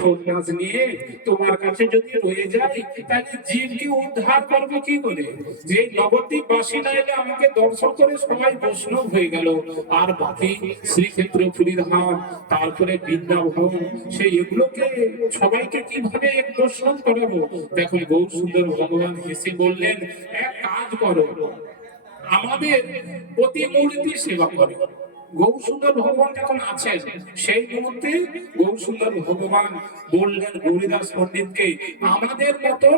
সন্ন্যাস নিয়ে তোমার কাছে যদি রয়ে যায়, তাহলে জীবকে উদ্ধার করবো কি করে? যে নবদ্বীপ বাসী না এলে আমাকে দর্শন করে সবাই বৈষ্ণব হয়ে গেল, আর বাকি শ্রীক্ষেত্র, পুরীধাম, তারপরে বৃন্দাবন, সেই এগুলোকে সবাইকে কিভাবে এক দর্শন করাবো? দেখুন গৌর সুন্দর ভগবান হেসে বললেন, এক কাজ করো, আমাদের প্রতিমূর্তি সেবা করো। গৌর সুন্দর ভগবান যখন আছেন সেই মুহূর্তে গৌর সুন্দর ভগবান বললেন গৌরীদাস পণ্ডিতকে, আমাদের মতো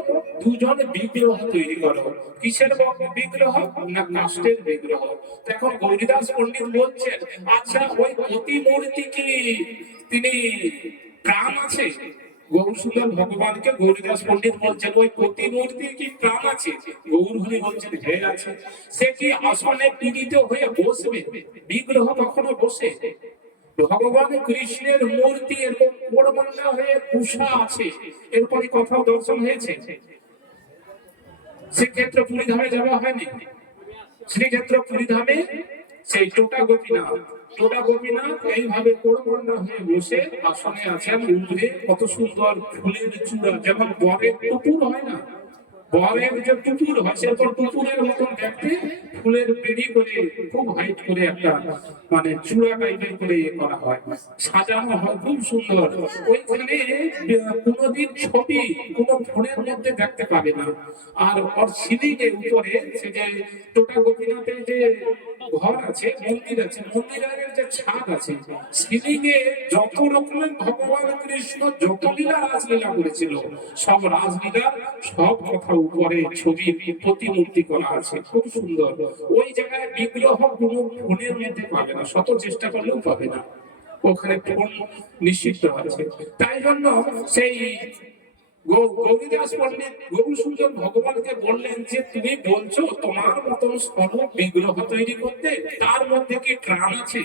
দুজন বিগ্রহ তৈরি করো। কিসের বিগ্রহ? না কাষ্ঠের বিগ্রহ। তখন গৌরীদাস পণ্ডিত বলছেন, আচ্ছা ওই প্রতিমূর্তি কি তিনি প্রাণ আছে? গৌর সুন্দর ভগবানকে গৌরীদাস পণ্ডিত বলছেন, ওই প্রতিমূর্তি কি প্রাণ আছে? গৌর হরি বলছেন, হ্যাঁ আছে। সে কি আসনে পীড়িত হয়ে বসবে? বিগ্রহ কখনো বসে? ভগবান কৃষ্ণের মূর্তি এরকম কোড়বান্ডা হয়ে পুষা আছে, এরপরই কোথাও দর্শন হয়েছে? শ্রীক্ষেত্র পুরীধামে যাওয়া হয়নি? শ্রীক্ষেত্র পুরীধামে সেই টোটা গোপীনাথ এইভাবে কোড়বান্ডা হয়ে বসে আসনে আছেন। উপরে কত সুন্দর ফুলের চূড়া, যেমন বরের টুকুর হয় না, বরের যে টুকুর হয় সেরকম টুকুরের মতন দেখতে, ফুলের বেড়ি করে খুব হাইট করে একটা মানে চূড়া টাইপের করে করা হয়, সাজানো হয় খুব সুন্দর। ওইখানে কোনোদিন ছবি কোনো ফোনের মধ্যে দেখতে পাবে না। আর ওর সিলিংয়ের উপরে সে যে টোটা গোপীনাথের যে ঘর আছে, মন্দির আছে, মন্দিরের যে ছাদ আছে, সিলিংয়ে যত রকমের ভগবান কৃষ্ণ যত লীলা রাসলীলা করেছিল, সব রাসলীলার সব কথা উপরে ছবি প্রতিমূর্তি করা আছে, খুব সুন্দর। ওই জায়গায় বিগ্রহ কোনো ফোনের মধ্যে পাবে না, শত চেষ্টা করলেও পাবে না, ওখানে ফোন নিষিদ্ধ আছে। তাই জন্য সেই গৌরীদাস পণ্ডিত গৌর সুন্দর ভগবানকে বললেন যে, তুমি বলছো তোমার মতন স্বরূপ বিগ্রহ তৈরি করতে, তার মধ্যে কি প্রাণ আছে?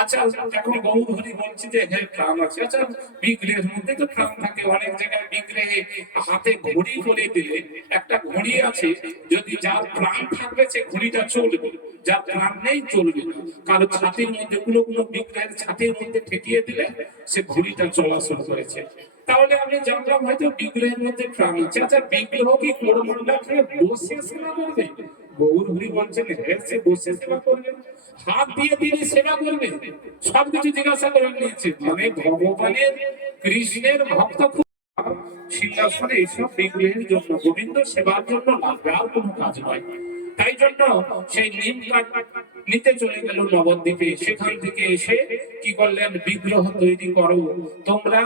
আচ্ছা এখন গৌর হরি বলছে যে হ্যাঁ প্রাণ আছে। আচ্ছা বিগ্রহের মধ্যে তো প্রাণ থাকে, অনেক জায়গায় বিগ্রহে হাতে ঘড়ি করে দিলে, একটা ঘড়ি আছে, যদি যার প্রাণ থাকবে সে ঘড়িটা চলবে, যার প্রাণ নেই চলবে না। কারো ছাতির মধ্যে কোনো বিগ্রহের ছাতির মধ্যে ঠেকিয়ে দিলে সে ঘড়িটা চলা শুরু করেছে। তাহলে আমি জানলাম হয়তো বিগ্রহের মধ্যে প্রাণ আছে। আচ্ছা বিগ্রহ কি কোড়মন্ডা খেয়ে বসে সেবা করবে? গৌর হরি বলছেন, হ্যাঁ সে বসে সেবা করবে, হাত দিয়ে তিনি সেবা করবে, সবকিছু জিজ্ঞাসা করে নিয়েছে। মানে ভগবানের কৃষ্ণের ভক্ত খুব সিংহাসনে এইসব বিগ্রহের জন্য, গোবিন্দ সেবার জন্য লাগবে, আর কোনো কাজ নয়। তাই জন্য সেই নিম কাঠ নিতে চলে গেল নবদ্বীপে। সেখান থেকে এসে কি করলেন, বিগ্রহ তৈরি করো, তোমরা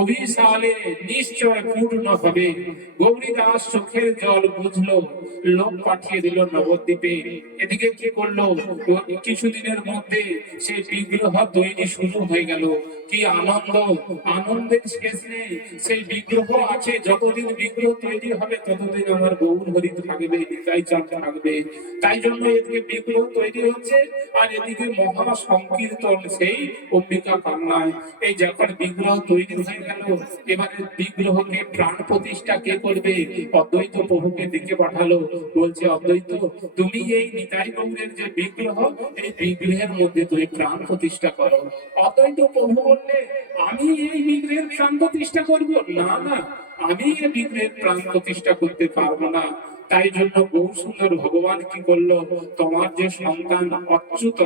অভিশালে নিশ্চয় পূর্ণ হবে। গৌরীদাস চোখের জল বুঝলো, লোক পাঠিয়ে দিল নবদ্বীপে। এদিকে কি করলো, কিছুদিনের মধ্যে সেই বিগ্রহ তৈরি শুরু হয়ে গেল। কি আনন্দ, আনন্দের শেষ নেই। সেই বিগ্রহ আছে, যতদিন বিগ্রহ তৈরি হবে ততদিন আমার গৌর হরি থাকবে, নিতাই চাঁদ থাকবে। তাই জন্য এদিকে বিগ্রহ তৈরি হচ্ছে, আর এদিকে মহা সংকীর্তন সেই অম্বিকা কান্নায়। এই যখন বিগ্রহ তৈরি হয়ে গেল, এবারে বিগ্রহকে প্রাণ প্রতিষ্ঠা কে করবে? অদ্বৈত প্রভুকে ডেকে পাঠালো, বলছে অদ্বৈত তুমি এই নিতাই গৌরের যে বিগ্রহ, এই বিগ্রহের মধ্যে তুমি প্রাণ প্রতিষ্ঠা করো। অদ্বৈত প্রভু বললে, আমি এই বিগ্রহের প্রাণ প্রতিষ্ঠা করবো না, না আমি এই বিগ্রহের প্রাণ প্রতিষ্ঠা করতে পারবো না। তাই জন্য গৌর সুন্দর ভগবান কি করলো, তোমার যে সন্তান অচ্যুত,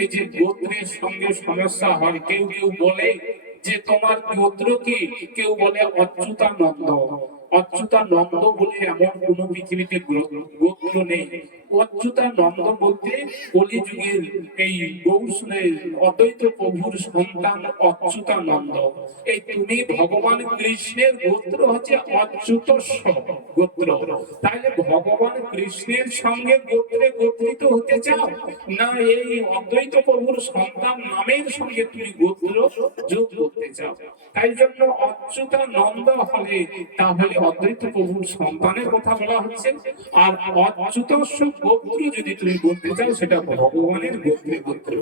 এই যে গোত্রের সঙ্গে সমস্যা হয়, কেউ কেউ বলে যে তোমার গোত্র কি, কেউ বলে অচ্যুতানন্দ। অচ্যুতানন্দ বলে এমন কোন পৃথিবীতে গোত্র নেই। অচ্যুতানন্দ বলতে কলিযুগের এই গৌর অদ্বৈত প্রভুর সন্তান অচ্যুতানন্দ। এই তুমি ভগবান কৃষ্ণের গোত্র হচ্ছে অচ্যুত গোত্র। তাহলে ভগবান কৃষ্ণের সঙ্গে গোত্রে গোত্রিত হতে চাও না, এই অদ্বৈত প্রভুর সন্তান নামের সঙ্গে তুমি গোত্র যোগ করতে চাও? তাই জন্য অচ্যুতানন্দ হলে তাহলে অদ্বৈত প্রভুর সন্তানের কথা বলা হচ্ছে, আর অচ্যুত গোত্র যদি তুমি বলতে চাও সেটা ভগবানের গোত্রে গোত্র।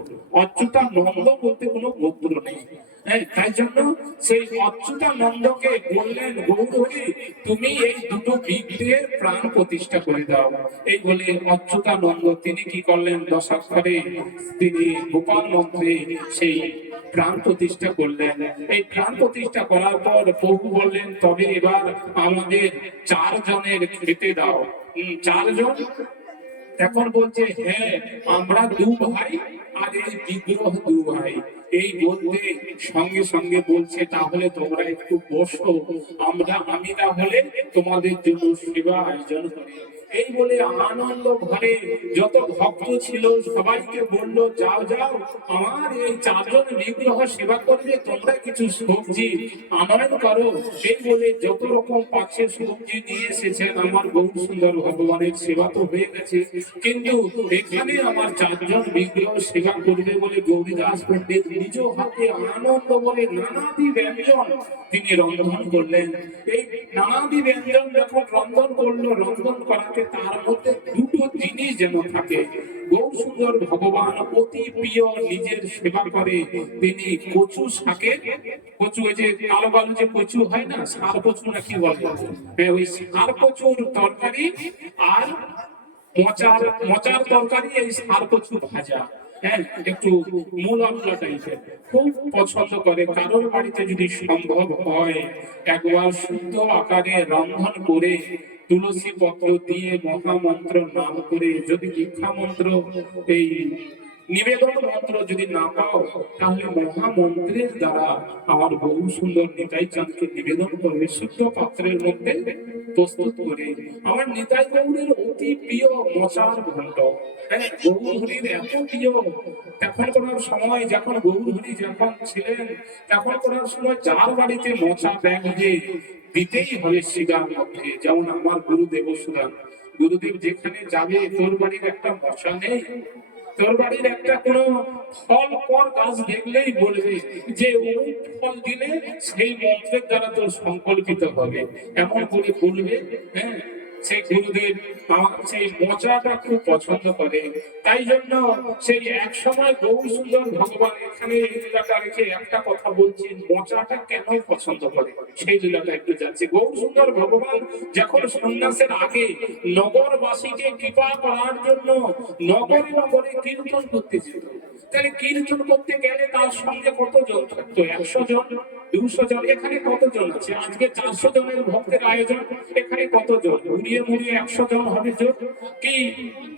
অচ্যুতানন্দ বলতে কোনো গোত্র নেই। তাই জন্য সেই অচ্যুতানন্দকে বললেন গৌর হরি, তুমি এই দুটো বিগ্রহের প্রাণ প্রতিষ্ঠা করে দাও। এই বলে অচ্যুতানন্দ তিনি কি করলেন, দশাক্ষরে তিনি গোপাল মন্ত্রে সেই প্রাণ প্রতিষ্ঠা করলেন। এই প্রাণ প্রতিষ্ঠা করার পর প্রভু বললেন, তবে এবার আমাদের 4 জনের খেতে দাও। 4 জন এখন বলছে, হ্যাঁ আমরা 2 ভাই আর এই বিগ্রহ 2 ভাই। এই বলতে সঙ্গে সঙ্গে বলছে, তাহলে তোমরা একটু বসো, আমি তাহলে তোমাদের জন্য সেবা আয়োজন করি। এই বলে আনন্দ ঘরে যত ভক্ত ছিল সবাইকে বলল, যাও যাও, আমার এই 4 জন বিগ্রহ সেবা করবে, তোমরা কিছু সবজি আনয়ন করো। এই বলে যত রকম পাচ্ছে সবজি নিয়ে এসেছেন। আমার গৌর সুন্দর ভগবানের সেবা তো হয়ে গেছে, কিন্তু এখানে আমার 4 জন বিগ্রহ সেবা করবে বলে গৌরীদাস পণ্ডিত নিজ হাতে আনন্দ বলে নানাদি ব্যঞ্জন তিনি রন্ধন করলেন। এই নানাদি ব্যঞ্জন যখন রন্ধন করলো, রন্ধন করাতে তার মধ্যে 2টো জিনিস যেন থাকে। গৌর সুন্দর ভগবান অতি প্রিয় নিজের সেবা করে তিনি কচু শাকের, কচু ওই যে কালো কালো যে কচু হয় না, সার কচু নাকি বলে, ওই সার কচুর তরকারি আর মোচার মোচার তরকারি, এই সার কচু ভাজা, হ্যাঁ একটু মূল আমলা টাইপের খুব পছন্দ করে। কারোর বাড়িতে যদি সম্ভব হয় একবার শুদ্ধ আকারে রন্ধন করে তুলসী পত্র দিয়ে মহামন্ত্র নাম করে যদি দীক্ষা মন্ত্র এই নিবেদন মন্ত্র যদি না পাও, তাহলে মহামন্ত্রের দ্বারা আমার বহু সুন্দর নিতাই চাঁদকে নিবেদন করবে শুদ্ধ পাত্রের মধ্যে প্রস্তুত করে। আমার নিতাই গৌরের অতি প্রিয় মোচার ঘন্ট, হ্যাঁ গৌরহরির এত প্রিয়। তখন করার সময় যখন গৌরহরি যখন ছিলেন, তখন করার সময় যার বাড়িতে মোচা ব্যাগে দিতেই হবে শিগার মধ্যে। যেমন আমার গুরুদেব সুদান, গুরুদেব যেখানে যাবে, তোর বাড়ির একটা মশা নেই, তোর বাড়ির একটা কোনো ফল পর গাছ দেখলেই বলবে যে ওই ফল দিলে সেই মন্ত্রের দ্বারা তোর সংকল্পিত হবে, এমন করে বলবে। হ্যাঁ সেই গুরুদেব আমার সেই মোচাটা খুব পছন্দ করে। তাই জন্য সেই এক সময় গৌর সুন্দর ভগবান এখানে এই লীলাটা রেখে একটা কথা বলছি, মোচাটা কেন পছন্দ করে সেই লীলাটা একটু যাচ্ছে। গৌর সুন্দর ভগবান যখন সন্ন্যাসের আগে নগরবাসীকে কৃপা করার জন্য নগরে নগরে কীর্তন করতে যেত, তাহলে কীর্তন করতে গেলে তার সঙ্গে কতজন থাকতো? 100 জন, 200 জন। এখানে কতজন আছে? আজকে 400 জনের ভক্তের আয়োজন, এখানে কতজন? ঘুরিয়ে মুড়িয়ে 100 জন হবে যোগ, কি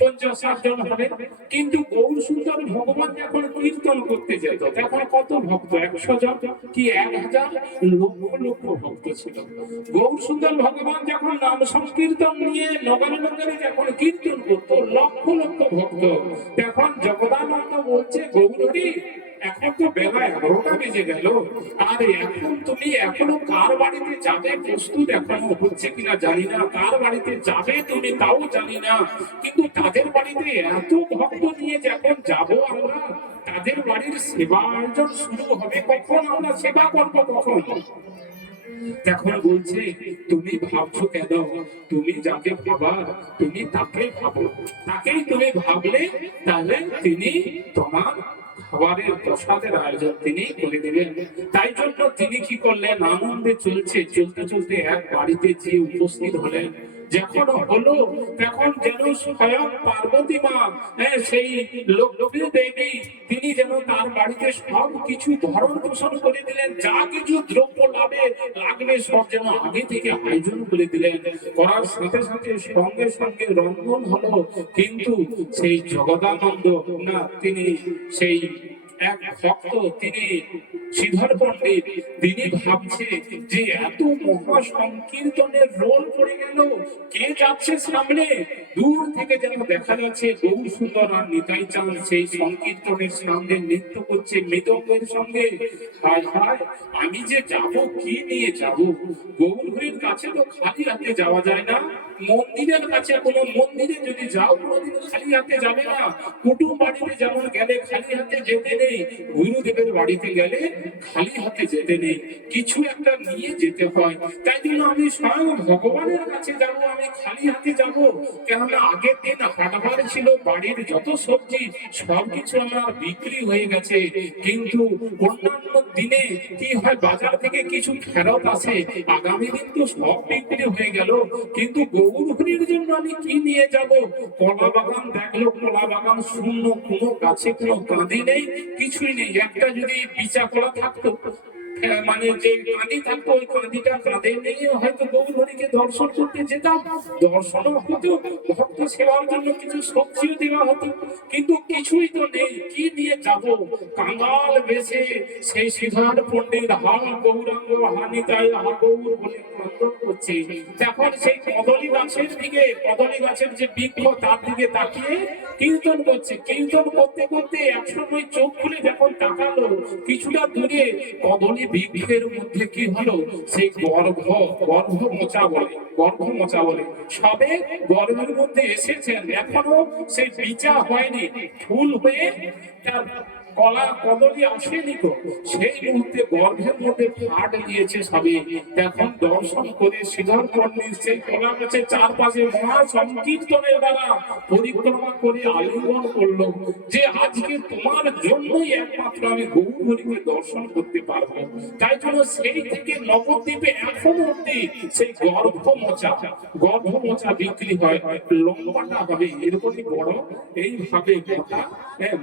50-60 জন হবে। কিন্তু গৌর সুন্দর ভগবান যখন কীর্তন করতে যেত তখন কত ভক্ত? 100 জন কি 1000? লক্ষ লক্ষ ভক্ত ছিল। গৌর সুন্দর ভগবান যখন নাম সংকীর্তন নিয়ে নগরে নগরে যখন কীর্তন করতো লক্ষ লক্ষ ভক্ত, তখন জগদানন্দ বলছে, গৌরহরি এখন তো বেলা 11টা বেজে গেল, আর এখন তুমি এখনো কার বাড়িতে যাবে প্রস্তুত এখনো হচ্ছে কিনা জানি না, কার বাড়িতে যাবে তুমি তাও জানি না, কিন্তু তাদের বাড়িতে এত ভক্ত নিয়ে যখন যাব আমরা, তাদের বাড়ির সেবা আয়োজন শুরু হবে কখন, আমরা সেবা করবো কখন? তখন বলছে, তুমি ভাবছো কেন? তুমি যাকে ভাবার তুমি তাকে ভাবো, তাকেই তুমি ভাবলে তাহলে তিনি তোমার খাবারের প্রসাদের আয়োজন তিনি করে দিবেন। তাই জন্য তিনি কি করলেন, আনন্দে চলছে, চলতে চলতে এক বাড়িতে যে উপস্থিত হলেন। যখন হলো তখন যেন স্বয়ং পার্বতী মা, সেই লক্ষ্মী দেবী, তিনি যেন তার বাড়িতে সব কিছু ভরণ পোষণ করে দিলেন, যা কিছু দ্রব্য লাগবে সব যেন আগে থেকে আয়োজন করে দিলেন। করার সাথে সাথে সঙ্গে সঙ্গে রন্ধন হলো। কিন্তু সেই জগদানন্দ না, তিনি সেই এক ভক্ত, তিনি শ্রীধর পণ্ডিত, তিনি ভাবছে যে এত মহা সংকীর্তনের রোল পড়ে গেল, কে যাচ্ছে সামনে? দূর থেকে যেন দেখা যাচ্ছে গৌর সুন্দর আর নিতাই চাঁদ সেই সংকীর্তনের সামনে নৃত্য করছে মৃদঙ্গের সঙ্গে। হায় হায়, আমি যে যাব, কি নিয়ে যাব? গৌরহরির কাছে তো খালি হাতে যাওয়া যায় না। মন্দিরের কাছে, কোনো মন্দিরে যদি যাও কোনোদিন খালি হাতে যাবে না। কুটুম বাড়িতে যেমন গেলে খালি হাতে যেতে নেই, গুরুদেবের বাড়িতে গেলে খালি হাতে যেতে নেই, কিছু একটা নিয়ে যেতে হয়। তাই জন্য আমি স্বয়ং ভগবানের কাছে যাব, আমি খালি হাতে যাব? কেননা আগের দিন হাটবার ছিল, বাড়ির যত সবজি সবকিছু আমার বিক্রি হয়ে গেছে। কিন্তু অন্যান্য দিনে কি হয়, বাজার থেকে কিছু ফেরত আসে, আগামী দিন তো সব বিক্রি হয়ে গেল। কিন্তু গৌর গৌরহরির জন্য আমি কি নিয়ে যাব? কলা বাগান দেখলো, কলা বাগান শূন্য, কোনো গাছে কোনো কাঁদি নেই, কিছুই নেই। একটা যদি বিচা কলা থাকতো, মানে যে কাঁদি থাকতো, ওই কাঁদিটা কাঁধে নিয়ে হয়তো গৌরহরিকে দর্শন করতে যেতাম, দর্শনও হতো, ভক্ত সেবার জন্য কিছু সবজিও দেওয়া হতো, কিন্তু কিছুই তো নেই, কি নিয়ে যাব? কাঙাল বেশে সেই শ্রীধর পণ্ডিত হাল গৌরাঙ্গ হানিতাই হা গৌর বলে ক্রন্দন করছে। তখন সেই কদলী গাছের দিকে, কদলী গাছের যে বৃক্ষ তার দিকে তাকিয়ে কীর্তন করছে। কীর্তন করতে করতে একসময় চোখ খুলে যখন তাকালো, কিছুটা দূরে কদলী বৃক্ষের মধ্যে কি হলো, সেই গর্ভ মোচা বলে, গর্ভ মোচা বলে, সবে গর্ভের মধ্যে এসেছেন, এখনো সেই বিচা হয়নি, ফুল হয়ে তার কলা কদলী আসেনি তো, সেই মুহূর্তে গর্ভের মধ্যে ফাট দিয়েছে সবে। এখন দর্শন করে শ্রীধর পণ্ডিত সেই কলা গাছের চারপাশে মহা সংকীর্তনের দ্বারা পরিক্রমা করে আলিঙ্গন করলো যে আজকে তোমার জন্যই একমাত্র আমি গৌরহরিকে দর্শন করতে পারবো। তাই জন্য সেই থেকে নবদ্বীপে এখন অব্দি সেই গর্ভ মোচা বিক্রি হয়। লম্বাটা হবে এরকমই বড়, এইভাবে মোটা,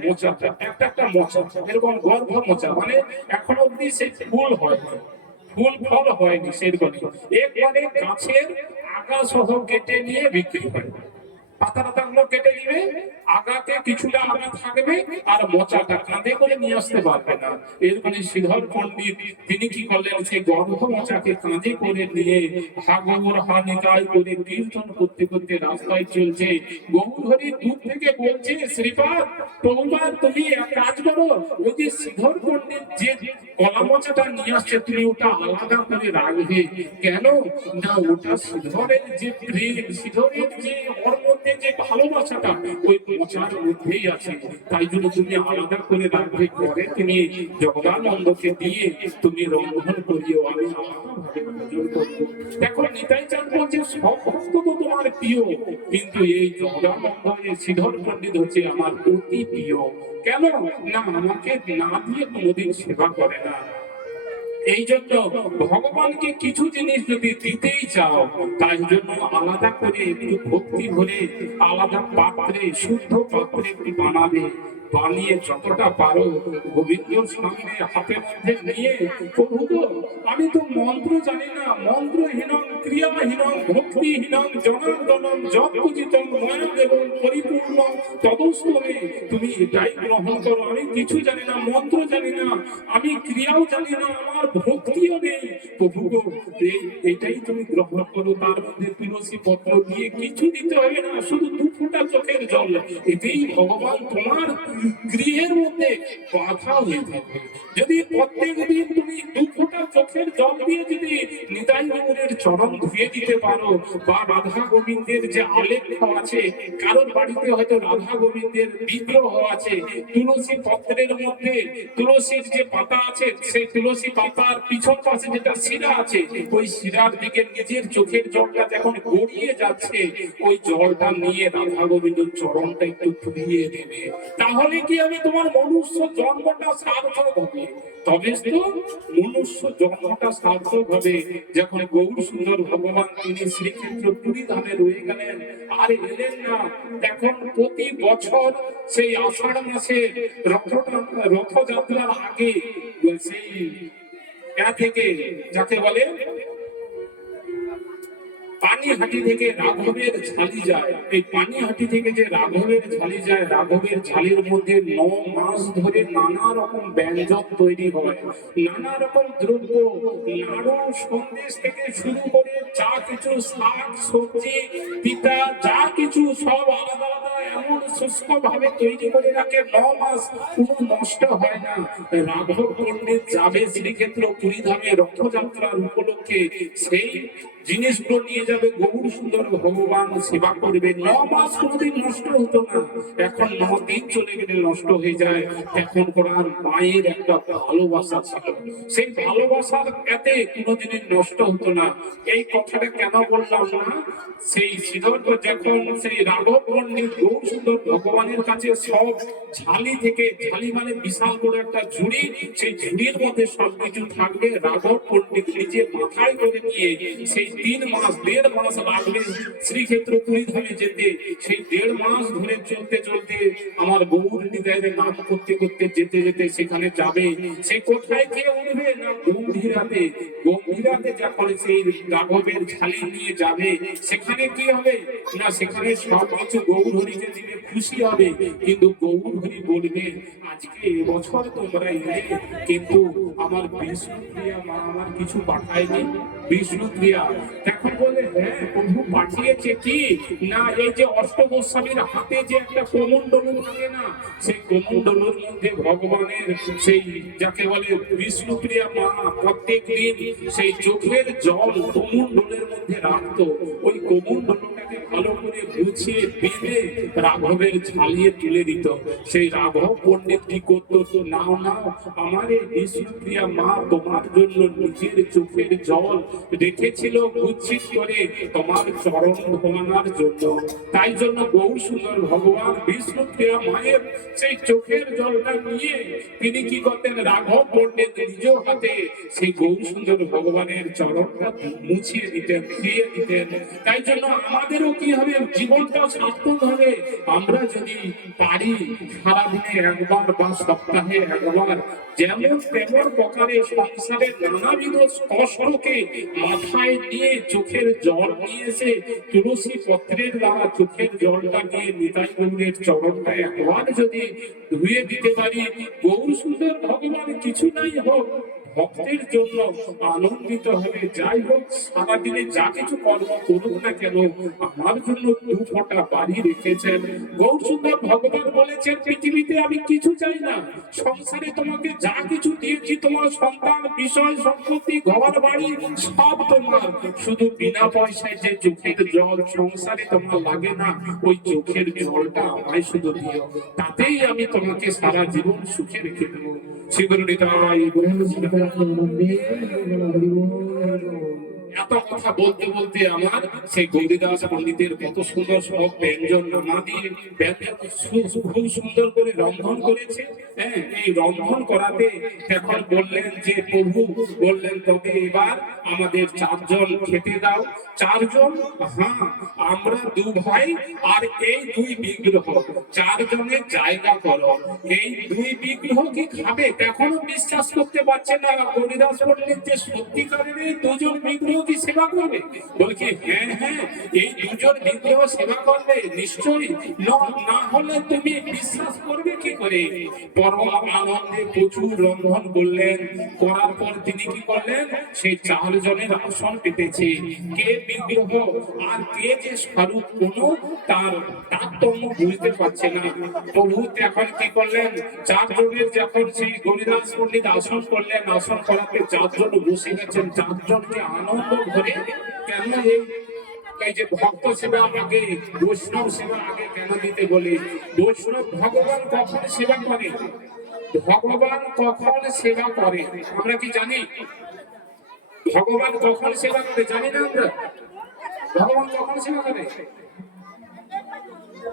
মোচাটা একটা একটা মোচা, এরকম গর্ভ মোচা, মানে এখন অব্দি সেই ফুল হয়, ফুল ফল হয়নি সেরকম। একবারে গাছের আগা সহ কেটে নিয়ে বিক্রি হয়। পাতা পাতাগুলো কেটে দিবে, আগাতে কিছুটা আগা থাকবে, আর মোচাটা কাঁধে করে নিয়ে আসতে পারবে না। এর মানে শ্রীধর পণ্ডিত তিনি কি করলেন, সেই গর্ভ মোচাকে কাঁধে করে নিয়ে হাগর হানিকায় করে কীর্তন করতে করতে রাস্তায় চলছে। গৌরহরি দূর থেকে বলছে, শ্রীপাদ প্রভুপাদ তুমি এক কাজ করো, ওই যে শ্রীধর পণ্ডিত যে কলা মোচাটা নিয়ে আসছে তুমি ওটা আলাদা করে রাখবে। কেন না, ওটা শ্রীধরের যে প্রেম, শ্রীধরের যে ওর মধ্যে যে ভালোবাসাটা ওই মোচার মধ্যেই আছে, তাই জন্য তুমি আলাদা করে রাখবে। পরে তুমি জগদানন্দকে দিয়ে তুমি রন্ধন করিও, আমি আলাদাভাবে ভোজন করবো। দেখো নিতাই চাঁদ বলছে সব ভক্ত তো তোমার প্রিয়, কিন্তু এই জগদানন্দ শ্রীধর পণ্ডিত হচ্ছে আমার অতি প্রিয়। কেন না, আমাকে না দিয়ে কোনোদিন সেবা করে না। এই জন্য ভগবানকে কিছু জিনিস যদি দিতেই চাও, তাই জন্য আলাদা করে একটু ভক্তি ভরে আলাদা পাত্রে, শুদ্ধ পাত্রে একটু বানাবে। বানিয়ে যতটা পারো গোবিন্দর সামনে হাতের মধ্যে নিয়ে, প্রভু গো আমি তো মন্ত্র জানি না, মন্ত্রহীনং ক্রিয়াহীনং ভক্তিহীনং জনার্দনং যৎ পূজিতং ময়া দেবং পরিপূর্ণ তদস্তমে, তুমি এটাই গ্রহণ করো। আমি কিছু জানি না, মন্ত্র জানি না, আমি ক্রিয়াও জানি না, আমার ভক্তিও নেই, প্রভু গো এটাই তুমি গ্রহণ করো। তার মধ্যে তুলসী পত্র দিয়ে কিছু দিতে হবে না, শুধু 2 ফোঁটা চোখের জল, এতেই ভগবান তোমার গৃহের মধ্যে বাধা হয়ে থাকবে। যদি প্রত্যেক দিন তুমি 2 ফোঁটা চোখের জল দিয়ে যদি নিতাই গৌরের চরণ ধুয়ে দিতে পারো, বা রাধা গোবিন্দের যে আলেখ্য আছে, কারোর বাড়িতে হয়তো রাধা গোবিন্দের বিগ্রহ আছে, তুলসী পত্রের মধ্যে তুলসীর যে পাতা আছে, সেই তুলসী পাতার পিছন পাশে যেটা শিরা আছে, ওই শিরার দিকে নিজের চোখের জলটা যখন গড়িয়ে যাচ্ছে, ওই জলটা নিয়ে রাধা গোবিন্দের চরণটা একটু ধুইয়ে দেবে, তাহলে কি হবে, তোমার মনুষ্য জন্মটা সার্থক হবে। তবে তো মনুষ্য জন্মটা সার্থক হবে যখন গৌর সুন্দর ভগবান তিনি শ্রীক্ষেত্র পুরী ধামে রয়ে গেলেন, আর এলেন না। এখন প্রতি বছর সেই আষাঢ় মাসে রথযাত্রার আগে সেই থেকে যাকে বলে পানিহাটি থেকে রাঘবের ঝালি যায়, এই পানিহাটি থেকে যে রাঘবের ঝালি যায়, রাঘবের ঝালির মধ্যে 9 মাস ধরে নানা রকম ব্যঞ্জন তৈরি হয়, নানা রকম দ্রব্য, নাড়ু সন্দেশ থেকে শুরু করে যা কিছু শাক সবজি পিতা যা কিছু সব আলাদা আলাদা এমন শুষ্ক ভাবে তৈরি করে রাখে, 9 মাস কোনো নষ্ট হয় না। রাঘব পণ্ডিত যাবে শ্রীক্ষেত্র পুরী ধামে রথযাত্রার উপলক্ষে, সেই জিনিসগুলো নিয়ে যাবে, গৌর সুন্দর ভগবান সেবা করবে। 9 মাস কোনোদিন নষ্ট হতো না, এখন 9 দিন চলে গেলে নষ্ট হয়ে যায়। এখন করার মায়ের একটা ভালোবাসা ছিল, সেই ভালোবাসার এতে কোনোদিনই নষ্ট হতো না। এই কথাটা কেন বললাম না, সেই শ্রীধর যখন সেই রাঘব পণ্ডিত গৌর সুন্দর ভগবানের কাছে সব ঝালি থেকে, ঝালি মানে বিশাল বড় একটা ঝুড়ি, সেই ঝুড়ির মধ্যে সবকিছু থাকবে, রাঘব পণ্ডিত নিজে মাথায় করে নিয়ে সেই 3 মাস 1.5 মাস লাগবে শ্রীক্ষেত্র পুরীধামে যেতে। সেই 1.5 মাস ধরে চলতে চলতে আমার গৌর নিতাইয়ের নাম করতে করতে যেতে যেতে সেখানে যাবে। সে কোথায় গিয়ে উঠবে না গম্ভীরাতে। গম্ভীরাতে যখন সেই রাঘবের ঝালি নিয়ে যাবে সেখানে কি হবে না সেখানে সবকিছু গৌর হরিকে দিলে খুশি হবে। কিন্তু গৌর হরি বলবে আজকে এবছর তোমরা এলে কিন্তু আমার বিষ্ণুপ্রিয়া মা আমার কিছু পাঠায়নি। বিষ্ণুপ্রিয়া তখন বলে হ্যাঁ প্রভু পাঠিয়েছে কি না এই যে অষ্টগোস্বামীর হাতে যে একটা কমণ্ডলু থাকে না সেই কমণ্ডলুর মধ্যে ভগবানের সেই যাকে বলে বিষ্ণুপ্রিয়া মা প্রত্যেক দিন সেই চোখের জল কমণ্ডলের মধ্যে রাখতো। ওই কমণ্ডলটাকে ভালো করে গুছিয়ে বেঁধে রাঘবের ঝালিয়ে তুলে দিত। সেই রাঘব পণ্ডিত কি করতো তো নাও নাও আমার এই বিষ্ণুপ্রিয়া মা তোমার জন্য নিজের চোখের জল রেখেছিল গুচ্ছিত করে তোমার চরণ ধোয়ানোর জন্য। তাই জন্য গৌর সুন্দর ভগবান বিষ্ণুপ্রিয়া মায়ের সেই চোখের জলটা নিয়ে তিনি কি করতেন রাঘব পণ্ডিত নিজ হাতে সেই গৌর সুন্দর ভগবানের চরণটা মুছিয়ে দিতেন ধুয়ে দিতেন। তাই জন্য আমাদেরও কি হবে জীবনটা সার্থক হবে আমরা যদি পারি সারাদিনে একবার বা সপ্তাহে একবার যেমন তেমন প্রকারে সংসারের নানাবিধ কষ্টকে মাথায় নিয়ে চোখের জল নিয়ে এসে তুলসী পত্রের দ্বারা চোখের জলটা নিয়ে নিতাই গৌরের চরণটা একবার যদি ধুয়ে দিতে পারি গৌর সুন্দর ভগবান কিছু নাই হোক ভক্তের জন্য আনন্দিত হবে। যাই হোক সারাদিনে যা কিছু কর্ম করুক না কেন আমার জন্য 2 ফোঁটা বাড়ি রেখেছেন। গৌর সুন্দর ভগবান বলেছেন পৃথিবীতে আমি কিছু চাই না সংসারে তোমাকে যা কিছু দিয়েছি তোমার সন্তান বিষয় সম্পত্তি ঘর বাড়ি সব তোমার শুধু বিনা পয়সায় যে চোখের জল সংসারে তোমার লাগে না ওই চোখের জলটা আমায় শুধু দিও তাতেই আমি তোমাকে সারা জীবন সুখে রেখে দেবো। শ্রীগুরু নিতাই এত কথা বলতে বলতে আমার সেই গৌরীদাস পণ্ডিতের কত সুন্দর সব ব্যঞ্জন নামা দিয়ে ব্যঞ্জন খুব সুন্দর করে রন্ধন করেছে। হ্যাঁ এই রন্ধন করাতে এখন বললেন যে প্রভু বললেন তবে এবার আমাদের 4 জন খেতে দাও। 4 জন হ্যাঁ আমরা 2 ভাই আর এই 2 বিগ্রহ 4 জনের জায়গা করো। এই 2 বিগ্রহ কি খাবে এখনো বিশ্বাস করতে পারছে না গৌরীদাস পণ্ডিত যে সত্যিকারের এই 2 জন বিগ্রহ কি সেবা করবে। বলছে হ্যাঁ হ্যাঁ এই 2 জন বিগ্রহ সেবা করবে নিশ্চয়ই না হলে তুমি বিশ্বাস করবে কি করে। পরম আনন্দে প্রচুর রন্ধন করলেন করার পর তিনি কি করলেন সেই 4 জনের আসন পেতেছে। কে বিগ্রহ আর কে যে স্বরূপ কোনো তার তারতম্য বুঝতে পারছে না। প্রভু এখন কি করলেন 4 জনের যখন সেই গৌরীদাস পণ্ডিত আসন করলেন আসন করাতে 4 জন বসে গেছেন। 4 জনকে আনন্দ ভরে কেন এই যে ভক্ত সেবা আগে বৈষ্ণব সেবা আগে কেন দিতে বলে। বৈষ্ণব ভগবান কখন সেবা করে ভগবান কখন সেবা করে আমরা কি জানি। ভগবান কখন সেবা করে জানি না আমরা। ভগবান কখন সেবা করে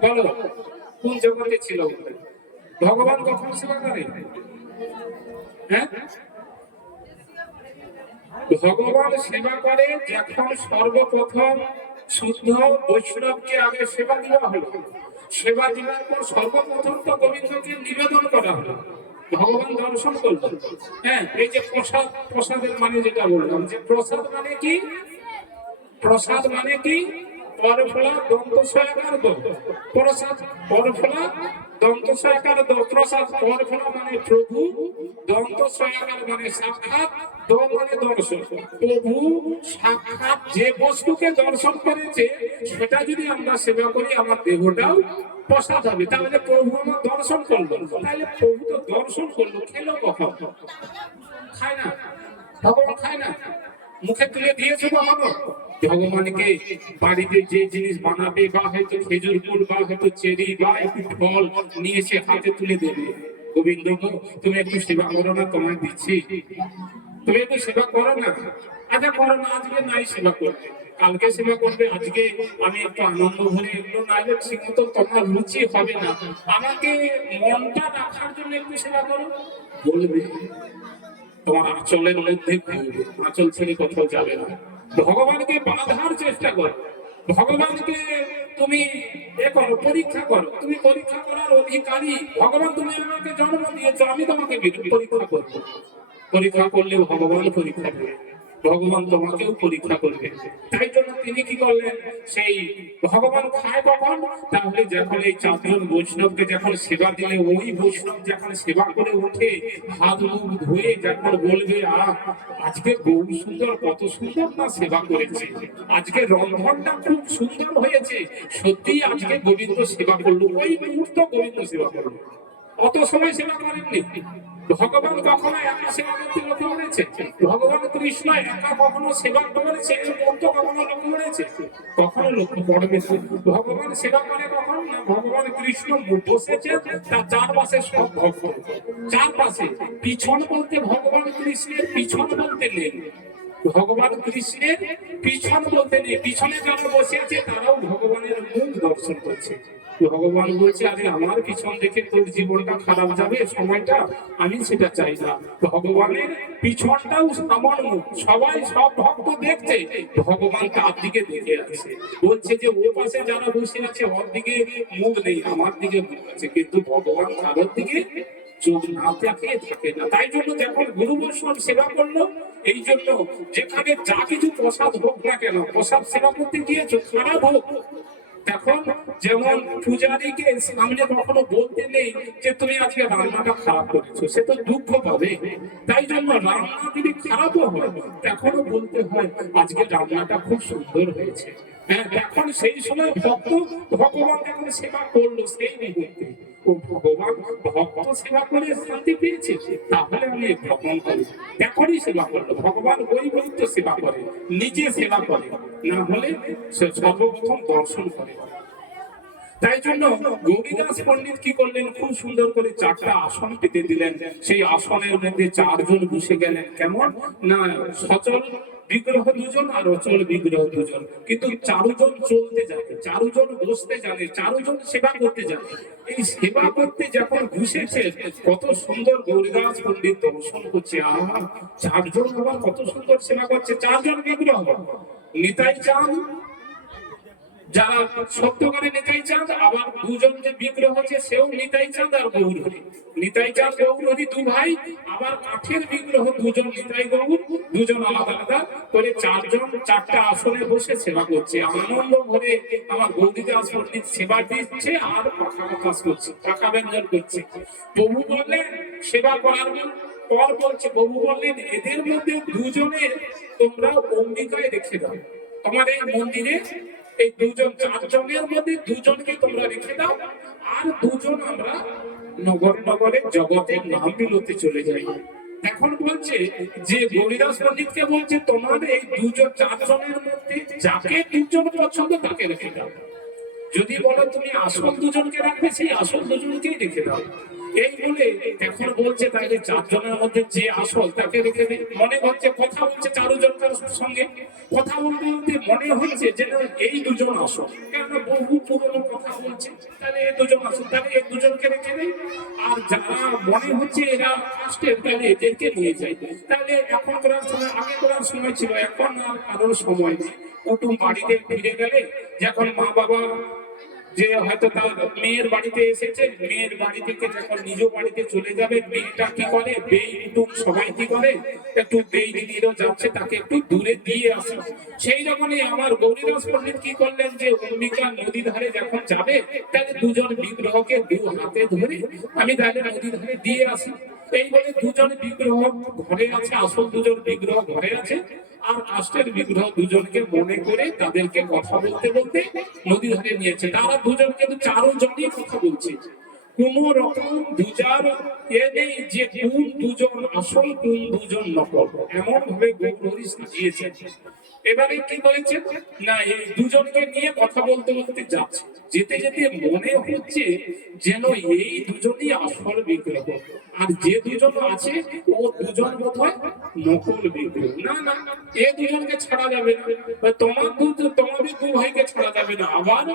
বলো কোন জগতে ছিল ভগবান কখন সেবা করে। হ্যাঁ ভগবান সেবা করে যখন সর্বপ্রথম শুদ্ধ বৈষ্ণবকে আগে সেবা দেওয়া হলো। সেবা দেওয়ার পর সর্বপ্রথম তো গোবিন্দকে নিবেদন করা হলো ভগবান দর্শন করলো। হ্যাঁ এই যে প্রসাদ প্রসাদের মানে যেটা বললাম যে প্রসাদ মানে কি প্রসাদ মানে কি পরফলা দন্ত সয়াকার দ প্রসাদ পরফলা দন্ত সয়াকার দ প্রসাদ পরফলা মানে প্রভু দন্ত সয়াকার মানে সাক্ষাৎ দ মানে দর্শন। প্রভু সাক্ষাৎ যে বস্তুকে দর্শন করেছে সেটা যদি আমরা সেবা করি আমার দেহটাও প্রসাদ হবে। তাহলে প্রভু আমার দর্শন করলো তাহলে প্রভু তো দর্শন করলো খেলো কখন খায় না ভগবান খায় না মুখে তুলে দিয়েছে বানানো। ভগবানকে বাড়িতে যে জিনিস বানাবে বা হয়তো খেজুর গুড় বা হয়তো চেরি বা একটু ফল নিয়ে এসে হাতে তুলে দেবে গোবিন্দ তুমি একটু সেবা করো না তোমায় দিচ্ছি তুমি একটু সেবা করো না। আচ্ছা করো না আজকে নাই সেবা করবে কালকে সেবা করবে আজকে আমি একটু আনন্দ ভরে এগুলো নাইলে ঠিক মতো তোমার রুচি হবে না আমাকে মনটা রাখার জন্য একটু সেবা করো বলবে তোমার আঁচলের মধ্যে আঁচল ছেড়ে কোথাও যাবে না। ভগবানকে বাধার চেষ্টা করো, ভগবানকে তুমি এ করো, পরীক্ষা করো। তুমি পরীক্ষা করার অধিকারী ভগবান। তুমি আমাকে জন্ম দিয়েছো, আমি তোমাকে পরীক্ষা করবো। পরীক্ষা করলে ভগবান পরীক্ষা করবে, ভগবান তোমাকেও পরীক্ষা করবে। তাই জন্য তিনি কি করলেন, সেই ভগবান খায় কখন, তাহলে যখন এই চারজন বৈষ্ণবকে যখন সেবা দিলে, ওই বৈষ্ণব যখন সেবা করে উঠে হাত মুখ ধুয়ে যখন বলবে, আজকে গৌর সুন্দর কত সুন্দর না সেবা করেছে, আজকে রন্ধনটা খুব সুন্দর হয়েছে, সত্যি আজকে গোবিন্দ সেবা করলো, ওই মুহূর্ত গোবিন্দ সেবা করলো। অত সময় সেবা করেননি। ভগবান কখনো একা সেবা করতে লক্ষ্য করেছে? ভগবান কৃষ্ণ একা কখনো সেবা করেছে কখনো লক্ষ্য করেছে? কখনো লক্ষ্য করবে না। ভগবান সেবা করে কখন না, ভগবান কৃষ্ণ বসেছে, তার চারপাশে সব ভক্ত, চারপাশে পিছন বলতে ভগবান কৃষ্ণের পিছন বলতে নেই, ভগবান কৃষ্ণের পিছন বলতে নেই, পিছনে যারা বসে আছে তারাও ভগবানের মুখ দর্শন করছে। ভগবান বলছে, আরে আমার পিছন দেখে তোর জীবনটা খারাপ যাবে সময়টা, আমি সেটা চাই না। ভগবানের পিছনটাও সামান্য, সবাই সব ভক্ত দেখছে, ভগবান তার দিকে দেখে আছে, বলছে যে ও পাশে যারা বসে আছে ওর দিকে মুখ নেই, আমার দিকে মুখ আছে, কিন্তু ভগবান কারোর দিকে চোখ না তাকিয়ে থাকে না। তাই জন্য যখন গুরু বৈষ্ণব সেবা করলো, এই জন্য যেখানে যা কিছু প্রসাদ হোক না কেন, প্রসাদ সেবা করতে গিয়েছো খারাপ হোক, তখন যেমন পূজারীকে সামনে কখনো বলতে নেই যে তুমি আজকে রান্নাটা খারাপ করেছো, সে তো দুঃখ পাবে। তাই জন্য রান্না যদি খারাপও হয় তখনও বলতে হয় আজকে রান্নাটা খুব সুন্দর হয়েছে। হ্যাঁ, এখন সেই সময় ভক্ত ভগবান যখন সেবা করলো সেই মুহূর্তে ও ভগবান ভক্ত সেবা করে শান্তি পেয়েছে, তাহলে আমি গ্রহণ করি, এখনই সেবা করলো। ভগবান ওই মুহূর্তে সেবা করে, নিজে সেবা করে, না হলে সে সর্বপ্রথম দর্শন করে। তাই জন্য গৌরীদাস পণ্ডিত কি করলেন, খুব সুন্দর করে চারটা আসন পেতে দিলেন, সেই আসনের মধ্যে চারজন বসে গেলেন। কেমন না, সচল বিগ্রহ দুজন আর অচল বিগ্রহ দুজন, কিন্তু চারুজন চলতে জানে, চারুজন বসতে জানে, চারুজন সেবা করতে জানে। এই সেবা করতে যখন ঘুষেছে, কত সুন্দর গৌরীদাস পণ্ডিত দর্শন করছে, চারজন আবার কত সুন্দর সেবা করছে, চারজন বিগ্রহ। নিতাই চাঁদ যারা সত্যকারে নিতাই চাঁদ, আবার দুজন যে বিগ্রহ আছে সেও নিতাই চাঁদ আর গৌরহরি, নিতাই চাঁদ গৌরহরি দু ভাই, আবার কাঠের বিগ্রহ দুজন নিতাই গৌর, দুজন আলাদা আলাদা করে চারজন চারটা আসনে বসে সেবা করছে। আনন্দ ভরে আমার গৌরীদাস পণ্ডিত সেবা দিচ্ছে আর পাখা বাতাস করছে, পাখা ব্যঞ্জন করছে। প্রভু বললেন সেবা করার পর বলছে, প্রভু বললেন এদের মধ্যে দুজনের তোমরা অম্বিকায় রেখে দাও, তোমার এই মন্দিরে এই দুজন, চারজনের মধ্যে দুজনকে তোমরা রেখে দাও, আর দুজন আমরা নগরে নগরে জগতের নাম বিলোতে চলে যাই। এখন বলছে যে গৌরীদাস পণ্ডিতকে বলছে তোমার এই দুজন চারজনের মধ্যে যাকে দুজন পছন্দ তাকে রেখে দাও, যদি বলো তুমি আসল দুজনকে রাখবে সেই আসল দুজনকেই রেখে দাও। এই বলে এখন বলছে তাহলে চারজনের মধ্যে যে আসল তাকে রেখে দে। মনে হচ্ছে কথা বলছে চারজনকার সঙ্গে, কথা বলতে বলতে মনে হচ্ছে যে এই দুজন আসল, কেননা বহু পুরনো কথা বলছে, তাহলে এই দুজন আসল, তাহলে এই দুজনকে রেখে দেয়। আর যারা মনে হচ্ছে এরা ফার্স্টের, তাহলে এদেরকে নিয়ে যায়। তাহলে এখন করার সময়, আগে করার সময় ছিল, এখন আর কারোর সময় নেই। কুটুম বাড়িতে ফিরে গেলে যখন মা বাবা যে হয়তো তার মেয়ের বাড়িতে এসেছে, মেয়ের বাড়ি থেকে যখন নিজ বাড়িতে চলে যাবে, মেয়েটা কি করে, বেই কুটুম সবাই কি করে, একটু বেই দিদিরও যাচ্ছে তাকে একটু দূরে দিয়ে আসে। সেই রকমই আমার গৌরীদাস পণ্ডিত কি করলেন, যে অম্বিকা নদী ধারে যখন যাবে, তাহলে দুজন বিগ্রহকে দু হাতে ধরে আমি তাহলে নদী ধারে দিয়ে আসি। এই বলে দুজন বিগ্রহ ঘরে আছে, আসল দুজন বিগ্রহ ঘরে আছে, আর কাষ্টের বিগ্রহ দুজনকে মনে করে তাদেরকে কথা বলতে বলতে নদী ধারে নিয়েছে। তারা দুজন কিন্তু চারজনই কথা বলছে, কোন রকম দুজার এ নেই যে কোন দুজন আসল কোন দুজন নকল, এমন ভাবে গৌরহরি সাজিয়েছেন। এবারে কি করেছে না, এই দুজনকে নিয়ে কথা বলতে বলতে যাচ্ছে, যেতে যেতে মনে হচ্ছে যেন এই দুজনই আসল বিগ্রহ, আর যে দুজন আছে ও দুজন বোধহয় নকল বিগ্রহ। না না, এ দুজনকে ছাড়া যাবে না, তোমাদের দু ভাইকে ছাড়া যাবে না। আবার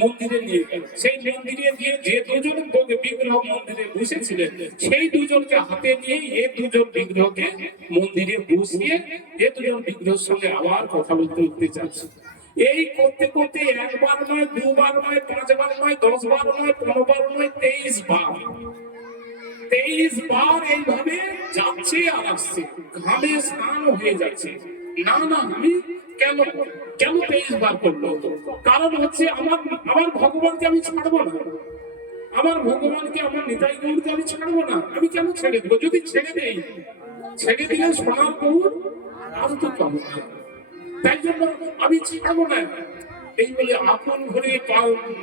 মন্দিরে নিয়ে গেল, সেই মন্দিরে গিয়ে যে দুজন বিগ্রহ মন্দিরে বসেছিলেন সেই দুজনকে হাতে নিয়ে এ দুজন বিগ্রহকে মন্দিরে বসিয়ে এ দুজন বিগ্রহের সঙ্গে আবার কথা বলতে উঠতে চাচ্ছি। এই করতে করতে একবার নয়, দুবার নয়, 5 বার নয়, 10 বার নয়, 15 বার নয়, 23 বার, 23 বার এইভাবে যাচ্ছে আর আসছে, ঘামে স্নান হয়ে যাচ্ছে। না না, আমি কেন কেন 23 বার করলো? কারণ হচ্ছে আমার আমার ভগবানকে আমি ছাড়বো না, আমার ভগবানকে, আমার নিতাই গৌরকে আমি ছাড়বো না। আমি কেন ছেড়ে দেবো? যদি ছেড়ে দেই, ছেড়ে দিলে সোনার গৌর আর তো পাবো না। তাই জন্য আমি ছাড়বো না। এই বলে আপন ঘরে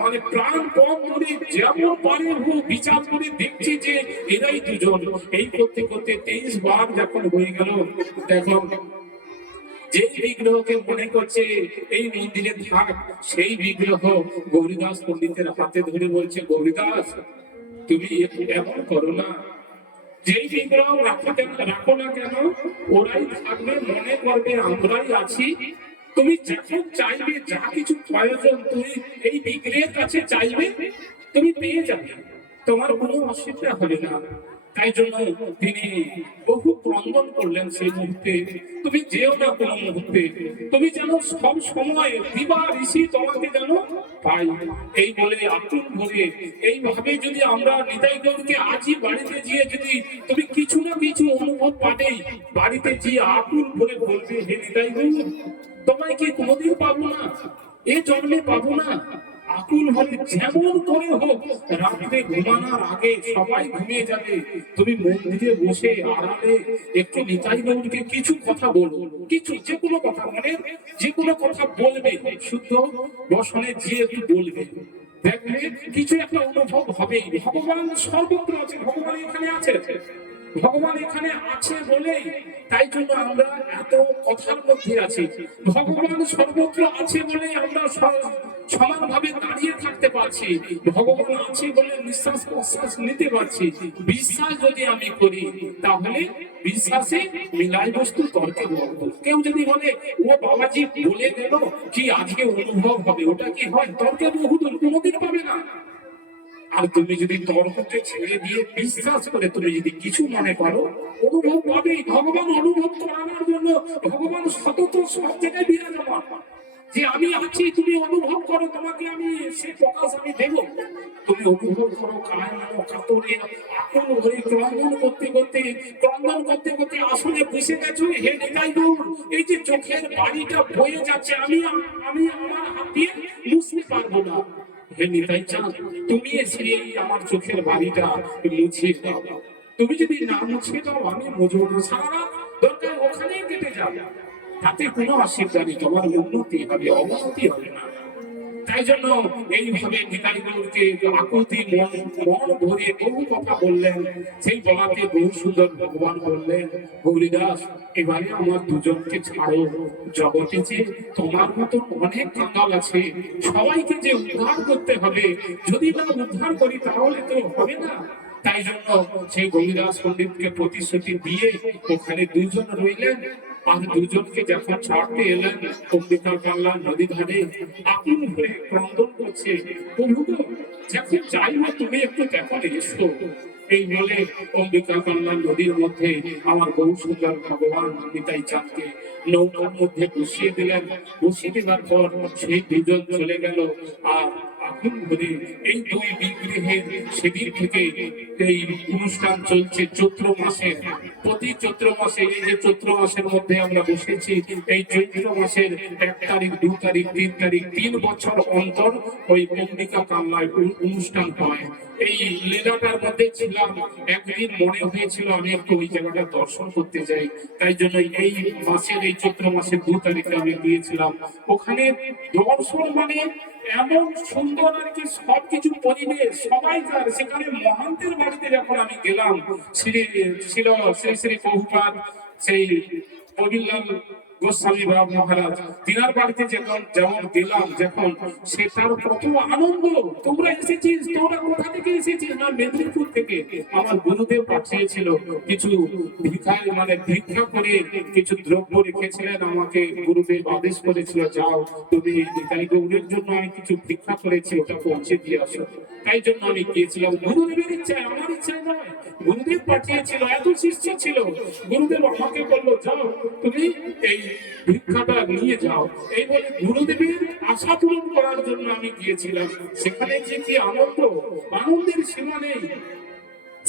মানে প্রাণপণ ধরে যেমন পারে হোক বিচার করে দেখছি যে এরাই দুজন। এই করতে করতে 23 বার যখন হয়ে গেল, তখন যে বিগ্রহকে মনে করছে এই মন্দিরে থাক, সেই বিগ্রহ গৌরীদাস পণ্ডিতের হাতে ধরে বলছে, গৌরীদাস তুমি এমন করো না, যেই বিগ্রহ রাখো না কেন, ওরাই থাকবে, মনে করবে আমরাই আছি। তুমি যখন চাইবে, যা কিছু প্রয়োজন তুমি এই বিগ্রহের কাছে চাইবে, তুমি পেয়ে যাবে, তোমার কোনো অসুবিধা হবে না। তাই জন্য তিনি বহু ক্রন্দন করলেন সেই মুহূর্তে, তুমি যেও না কোনো মুহূর্তে, তুমি যেন সব সময় দিবা ঋষি তোমাকে যেন পাই। এই বলে আকুল ভরে এইভাবে যদি আমরা নিতাই গৌরকে আজই বাড়িতে গিয়ে যদি তুমি কিছু না কিছু অনুভব পাবেই, বাড়িতে গিয়ে আকুল ভরে বলবে, হে নিতাই গৌর, তোমায় কি কোনোদিন পাবো না, এ জন্মে পাবো না। আকুল হলে যেমন করে হোক, রাত্রে ঘুমানোর আগে সবাই ঘুমিয়ে যাবে, তুমি মন্দিরে বসে আড়ালে একটু নিতাই গৌরকে কিছু কথা বলো, কিছু যে কোনো কথা, মানে যে কোনো কথা বলবে, শুদ্ধ বসনে যে একটু বলবে, দেখবে কিছু একটা অনুভব হবেই। ভগবান সর্বত্র আছে, ভগবান এখানে আছে, ভগবান এখানে আছে বলে তাই জন্য আমরা এত কথার মধ্যে আছি। ভগবান সর্বত্র আছে বলে আমরা সমানভাবে দাঁড়িয়ে থাকতে পারছি, ভগবান আছে বলে নিঃশ্বাস প্রশ্বাস নিতে পারছি। বিশ্বাস যদি আমি করি, তাহলে বিশ্বাসে মিলাই বস্তু তর্কে বলব। কেউ যদি বলে ও বাবাজি বলে গেল কি আজকে অনুভব হবে, ওটা কি হয়? তর্কে বহুদূর, কোনোদিন পাবে না। আর তুমি যদি তর্ককে ছেড়ে দিয়ে বিশ্বাস করে তুমি যদি কিছু মনে করো, অনুভব পাবেই। ভগবান অনুভব করানোর জন্য ভগবান সতত সব জায়গায় বিরাজমান, যে আমি আছি, তুমি অনুভব করো, তোমাকে আমি সে প্রকাশ আমি দেব। তুমি অনুভব করো, কায় কাতরে আকুল হয়ে ক্রন্দন করতে করতে আসলে বসে গেছো। হে নিতাই গৌর, এই যে চোখের বাড়িটা বয়ে যাচ্ছে, আমি আমার হাত দিয়ে মুছতে পারবো না। হে নিতাই চাঁদ, তুমি এসে আমার চোখের বাড়িটা মুছিয়ে দাও। তুমি যদি না মুছিয়ে দাও, আমি মুছবো না, সারা রাত দরকার ওখানেই কেটে যাবে, তাতে কোনো অসুবিধা নেই, তোমার উন্নতি হবে, অবনতি হবে না। তাই জন্য এইভাবে নিতাই গৌরকে আকুতি মন ভরে বহু কথা বললেন। সেই বলাতে বহু সুন্দর ভগবান বললেন, গৌরীদাস এবারে আমার দুজনকে ছাড়ো, জগতে যে তোমার মতো অনেক কাঙ্গাল আছে, সবাইকে যে উদ্ধার করতে হবে, যদি না উদ্ধার করি তাহলে তো হবে না। তাই জন্য সেই গৌরীদাস পণ্ডিতকে প্রতিশ্রুতি দিয়ে ওখানে দুজন রইলেন। আর দুজনকে যখন ছাড়তে এলেন, অম্বিকা কাল্লা নদী ধারে আকুল হয়ে ক্রন্দন করছে, প্রভু যখন চাইবো তুমি একটু দেখো এসো। এই বলে অম্বিকা কাল্লা নদীর মধ্যে আমার বহু সুন্দর ভগবান নিতাই চাঁদকে নৌকার মধ্যে বসিয়ে দিলেন। বসিয়ে দেওয়ার পর সেই দুজন চলে গেল। আর আগুন ধরে এই দুই বিগ্রহের সেদিন থেকে এই অনুষ্ঠান চলছে চৈত্র মাসের। প্রতি চৈত্র মাসে, এই যে চৈত্র মাসের মধ্যে আমরা বসেছি, এই চৈত্র মাসের 1 তারিখ, 2 তারিখ, 3 তারিখ, 3 বছর অন্তর ওই অম্বিকা কাল্লায় অনুষ্ঠান হয়। এই লীলাটার মধ্যে ছিলাম, একদিন মনে হয়েছিল আমি একটু ওই জায়গাটা দর্শন করতে যাই। তাই জন্য এই মাসের, এই চৈত্র মাসের 2 তারিখে আমি গিয়েছিলাম। ওখানে দর্শন মানে এমন সুন্দর আর কি, সবকিছু পরিবেশ সবাইকার। সেখানে মহান্তের বাড়িতে যখন আমি গেলাম, শ্রী শ্রী প্রভুপাদ, সেই কবিরলাল গোস্বামী বাবা মহারাজ, তিনার বাড়িতে যেমন গেলাম, যখন সে তার কত আনন্দ। তোমরা এসেছিস, তোমরা কোথা থেকে এসেছিস? না, মেদিনীপুর থেকে। আমার গুরুদেব পাঠিয়েছিল কিছু ভিক্ষা করে কিছু দ্রব্য রেখেছিলেন, আমাকে গুরুদেব আদেশ করেছিল, যাও তুমি নিতাই গৌরের জন্য আমি কিছু ভিক্ষা করেছি, ওটা পৌঁছে দিয়ে আসো। তাই জন্য আমি গিয়েছিলাম। গুরুদেবের ইচ্ছায়, আমার ইচ্ছায় নয়, গুরুদেব পাঠিয়েছিল, এত শিষ্য ছিল। গুরুদেব আমাকে বললো, যাও তুমি এই ভিক্ষাটা নিয়ে যাও। এই বলে গুরুদেবের আশা পূরণ করার জন্য আমি গিয়েছিলাম। সেখানে যে কি আনন্দ, আনন্দের সীমা নেই।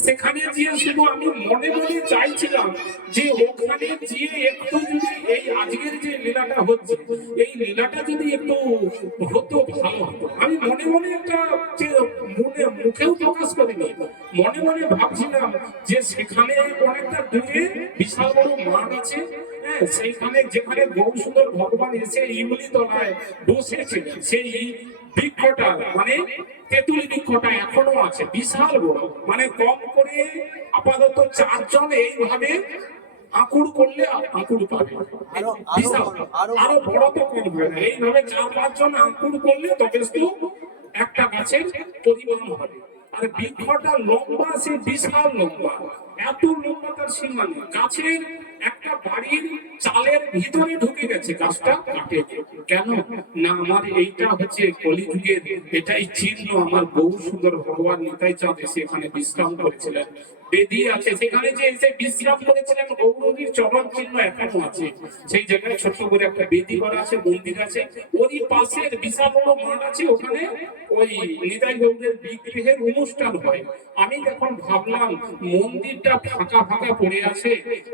সেখানে গিয়ে শুধু আমি মনে মনে চাইছিলাম যে ওখানে গিয়ে একটু যদি এই আজকের যে লীলাটা হচ্ছে, এই লীলাটা যদি একটু হতো ভালো হতো। আমি মনে মনে একটা যে মুখেও প্রকাশ করিনি, মনে মনে ভাবছিলাম যে সেখানে অনেকটা দূরে বিশাল বড় মাঠ আছে। হ্যাঁ, সেইখানে যেখানে গৌরসুন্দর ভগবান এসে ইমলি তলায় বসেছিলেন, সেই বৃক্ষটা মানে তেঁতুল বৃক্ষটা এখনো আছে, বিশাল বড়। মানে কম করে আপাতত 4 জন এইভাবে আঁকুড় করলে আঁকুড় পাবে। বিশাল, আরো বড় তো কম হয় না। এইভাবে 4-5 জন আঁকুড় করলে যথেষ্ট একটা গাছের পরিমাণ হবে। আর বৃক্ষটা লম্বা, সে বিশাল লম্বা, এত লম্বা তার সীমা নেই। গাছের একটা বাড়ির চালের ভিতরে ঢুকে গেছে গাছটা, কাটে কেন না, আমার এইটা হচ্ছে কলিযুগের এটাই চিহ্ন। আমার বহু সুন্দর ভগবান নিতাই চাঁদ এসে এখানে বিশ্রাম করেছিলেন। বেদি আছে সেখানে, যে এসে বিশ্রাম করেছিলেন, গৌরীর চরণ চিহ্ন এখনো আছে। সেই জায়গায় ছোট্ট করে একটা বেদি করা আছে, মন্দির আছে। ওরই পাশের বিশাল বড় মাঠ আছে, ওখানে ওই নিতাই গৌরের বিগ্রহের অনুষ্ঠান হয়। আমি যখন ভাবলাম মন্দিরটা ফাঁকা ফাঁকা পড়ে আছে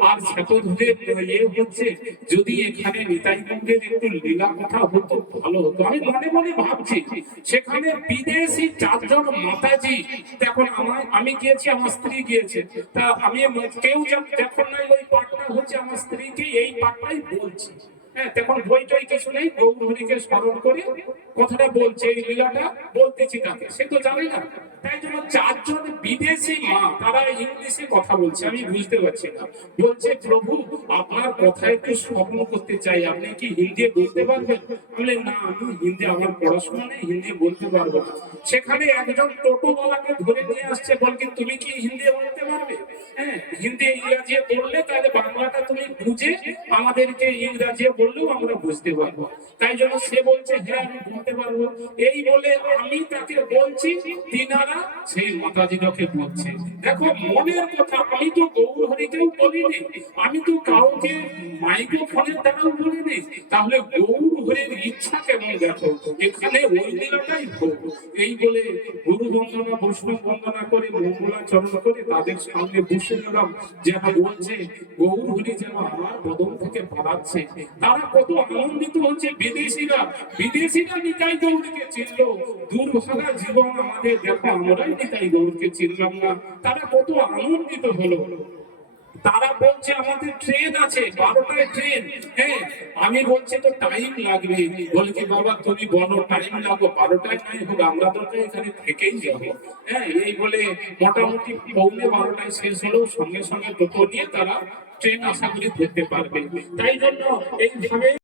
আর শতধূরের হচ্ছে, যদি এখানে নিতাই গৌরের একটু লীলা কথা হতো ভালো হতো। আমি মনে মনে ভাবছি, সেখানে বিদেশি 4 জন মাতাজি, এখন আমি গিয়েছি, আমার স্ত্রী গিয়েছে, তা আমি কেউ যখন নাই ওই পাঠটা হচ্ছে, আমার স্ত্রীকে এই পাঠটাই বলছি। হ্যাঁ, তখন বই টই কিছু নেই, গৌরহরিকে স্মরণ করে কথাটা বলছে, এই লীলাটা বলতেছি তাকে, সে তো জানে না। তাই জন্য 4 জন বিদেশি মা, তারা ইংলিশে কথা বলছে, আমি বুঝতে পারছি না। বলছে, প্রভু আপনার কথা একটু স্মরণ করতে চাই, আপনি কি হিন্দি বলতে পারবেন? বলে, না আমি হিন্দি, আমার পড়াশোনা নেই, হিন্দি বলতে পারবো না। সেখানে একজন টোটোওয়ালাকে ধরে নিয়ে আসছে, বলছে তুমি কি হিন্দি বলতে পারবে? হ্যাঁ, হিন্দি ইংরাজি বললে তাহলে বাংলাটা তুমি বুঝে আমাদেরকে ইংরাজি বললেও আমরা বুঝতে পারবো। তাই জন্য সে বলছে, হ্যাঁ আমি বলতে পারবো। এই বলে আমি তাকে বলছি, তিনারা সেই মাতাজিকে বলছে। দেখো মনের কথা, আমি তো গৌরহরিকেও বলিনি, আমি তো কাউকে মাইক্রোফোনের দ্বারাও বলিনি, তাহলে গৌরহরির ইচ্ছা কেমন দেখো, এখানে ওই লীলাটাই হোক। এই বলে গুরু বন্দনা, বৈষ্ণব বন্দনা করে, মঙ্গলাচরণ করে তাদের সামনে বসে গেলাম। যারা বলছে গৌরহরি যেন আমার বদন থেকে পালাচ্ছে, তারা কত আনন্দিত হচ্ছে। বিদেশিরা, বিদেশিরা নিতাই গৌরকে চিনল। দুর্ভাগা জীবন আমাদের, দেখো আমরাই নিতাই গৌরকে চিনলাম না। তারা কত আনন্দিত হলো। তারা বলছে আমাদের ট্রেন আছে, 12টায় ট্রেন। হ্যাঁ, আমি বলছি তো টাইম লাগবে। বলে কি বাবা তুমি বলো টাইম লাগবে, 12টায় নাই হোক, আমরা তো এখানে থেকেই যাবো। হ্যাঁ, এই বলে মোটামুটি 12:45 শেষ হলো, সঙ্গে সঙ্গে টোটো নিয়ে তারা ট্রেন আশা করি ধরতে পারবে। তাই জন্য এইভাবে